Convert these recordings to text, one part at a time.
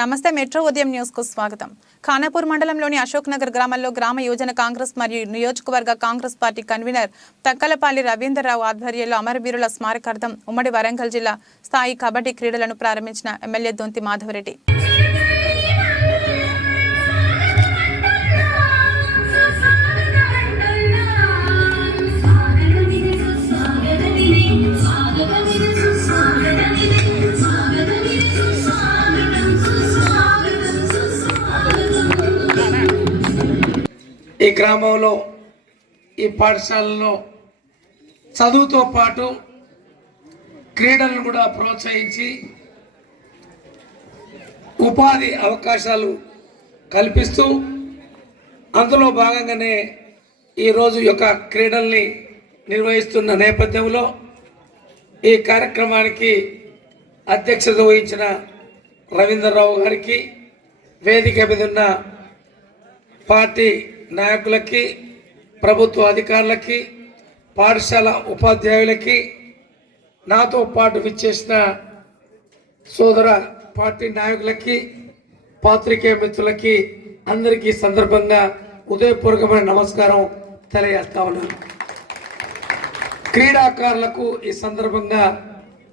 నమస్తే మెట్రో ఉదయం న్యూస్కు స్వాగతం. ఖానాపూర్ మండలంలోని అశోక్ నగర్ గ్రామంలో గ్రామ యోజన కాంగ్రెస్ మరియు నియోజకవర్గ కాంగ్రెస్ పార్టీ కన్వీనర్ తక్కలపాలి రవీంద్రరావు ఆధ్వర్యంలో అమరవీరుల స్మారకార్థం ఉమ్మడి వరంగల్ జిల్లా స్థాయి కబడ్డీ క్రీడలను ప్రారంభించిన ఎమ్మెల్యే దొంతి మాధవరెడ్డి. ఈ గ్రామంలో ఈ పాఠశాలలో చదువుతో పాటు క్రీడలను కూడా ప్రోత్సహించి ఉపాధి అవకాశాలు కల్పిస్తూ అందులో భాగంగానే ఈరోజు యొక్క క్రీడల్ని నిర్వహిస్తున్న నేపథ్యంలో ఈ కార్యక్రమానికి అధ్యక్షత వహించిన రవీంద్రరావు గారికి వేదిక మీద ఉన్న పార్టీ నాయకులకి ప్రభుత్వ అధికారులకి పాఠశాల ఉపాధ్యాయులకి నాతో పాటు విచ్చేసిన సోదర పార్టీ నాయకులకి పాత్రికేయ మిత్రులకి అందరికీ సందర్భంగా ఉదయపూర్వకమైన నమస్కారం తెలియజేస్తా ఉన్నాను. క్రీడాకారులకు ఈ సందర్భంగా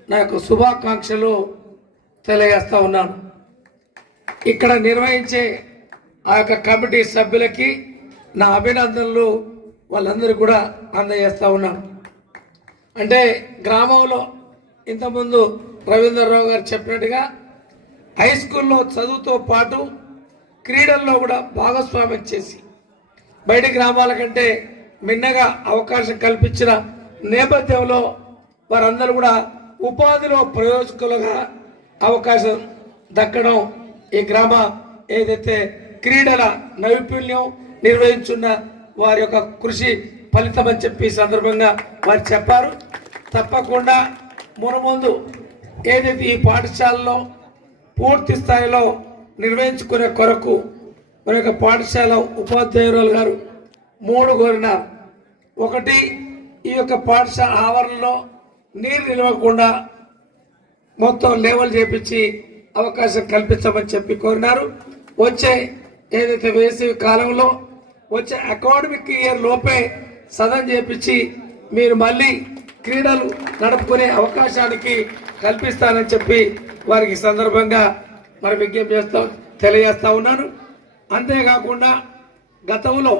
నా యొక్క శుభాకాంక్షలు తెలియజేస్తా ఉన్నాను. ఇక్కడ నిర్వహించే ఆ యొక్క కమిటీ సభ్యులకి నా అభినందనలు వాళ్ళందరూ కూడా అందజేస్తూ ఉన్నాను. అంటే గ్రామంలో ఇంతకుముందు రవీంద్రరావు గారు చెప్పినట్టుగా హై స్కూల్లో చదువుతో పాటు క్రీడల్లో కూడా భాగస్వామ్యం చేసి బయటి గ్రామాల కంటే మిన్నగా అవకాశం కల్పించిన నేపథ్యంలో వారందరూ కూడా ఉపాధిలో ప్రయోజకులుగా అవకాశం దక్కడం ఈ గ్రామ ఏదైతే క్రీడల నైపుణ్యం నిర్వహించున్న వారి యొక్క కృషి ఫలితం అని చెప్పి సందర్భంగా వారు చెప్పారు. తప్పకుండా మునముందు ఏదైతే ఈ పాఠశాలలో పూర్తి స్థాయిలో నిర్వహించుకునే కొరకు మన యొక్క పాఠశాల ఉపాధ్యాయురాలు గారు మూడు కోరిన ఒకటి ఈ యొక్క పాఠశాల ఆవరణలో నీరు నిలవకుండా మొత్తం లేవల్ చేపించి అవకాశం కల్పించమని చెప్పి కోరినారు. వచ్చే ఏదైతే వేసవి కాలంలో వచ్చే అకాడమిక్ ఇయర్ లోపే సదన్ చేపించి మీరు మళ్ళీ క్రీడలు నడుపుకునే అవకాశానికి కల్పిస్తానని చెప్పి వారికి సందర్భంగా మరి విజ్ఞప్తి చేస్తా తెలియజేస్తా ఉన్నాను. అంతేకాకుండా గతంలో